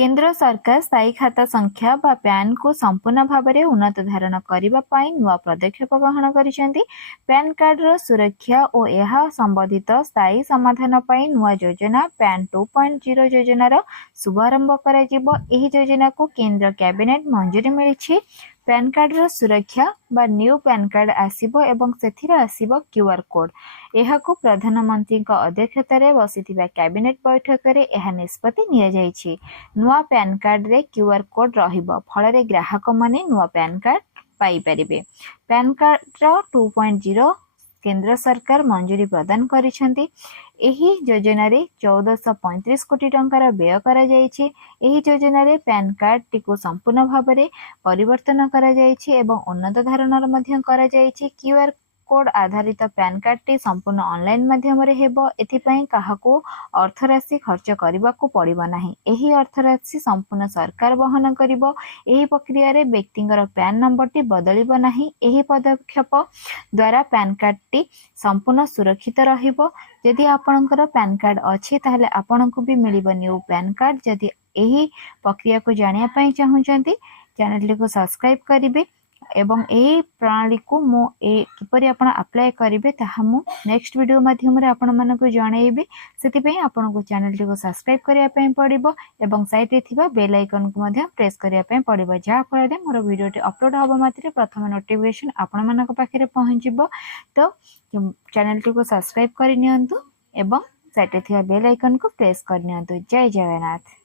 केंद्र सरकार स्थायी खाता संख्या बा पैन को संपूर्ण भाव में उन्नत धारण करने नुआ पदक्षेप ग्रहण करिसेंती। पैन कार्ड रो सुरक्षा और यह संबंधित स्थायी समाधान पर नुआ योजना पैन 2.0 योजनार शुभारंभ करा जिवो। एही योजना को केंद्र कैबिनेट मंजूरी मिली। पैन कार्ड रो सुरक्षा बा न्यू पैन कार्ड आसीबो एवं सेथिरे आसीबो क्यूआर कोड। एहाकू प्रधानमंत्री अध्यक्षतार बसिथिबा कैबिनेट बैठक रे एहा निष्पत्ति निया जायछि। नुआ पैन कार्ड रे क्यूआर कोड रहिबो फल ग्राहक माने नुआ पैन कार्ड पाई परिबे। पैन कार्ड रो 2.0 केंद्र सरकार मंजूरी प्रदान करिसेंती। एही योजना रे 1435 कोटी टंकार व्यय करा जायछि। एही योजना रे पैन कार्ड टिको संपूर्ण भाव में परिवर्तन करा जायछि एवं उन्नत धारणर मध्य करा जायछि। क्यूआर कोड आधारित पैन कार्ड टी संपूर्ण ऑनलाइन माध्यम रे हेबो। एथिपई काहाकू अर्थराशि खर्च करबाकू पड़िबो नाही। एही अर्थराशि संपूर्ण सरकार वहन करिबो। एही प्रक्रिया रे व्यक्तिंगर पैन नंबर टी बदलिबो नाही। एही पदक्षेप द्वारा पैन कार्ड टी संपूर्ण सुरक्षित रहिबो। यदि आपणकर पैन कार्ड अछि ताहले आपणकू भी मिलिबो न्यू पैन कार्ड। यदि एही प्रक्रिया को जानिया पई चाहुचंती चैनल को सब्सक्राइब करिवे एवं एही प्रणाली को मो किपरि आपण अप्लाई करिवे ताहा मु नेक्स्ट वीडियो माध्यम रे आपण मानको जणाइबे। सेति पई आपण को चैनल को सब्सक्राइब करिया पई पड़िबो एवं साइड रे थिबा बेल आइकन को मध्य प्रेस करिया पई पड़िबो। जा फल रे मोर वीडियो टी अपलोड होबा मात्रे प्रथम नोटिफिकेशन आपण मानको पाखरे पहुंचिबो। तो चैनल को सब्सक्राइब करि नियंतु एवं साइड रे थिबा बेल आइकन को प्रेस कर नियंतु। जय जगन्नाथ।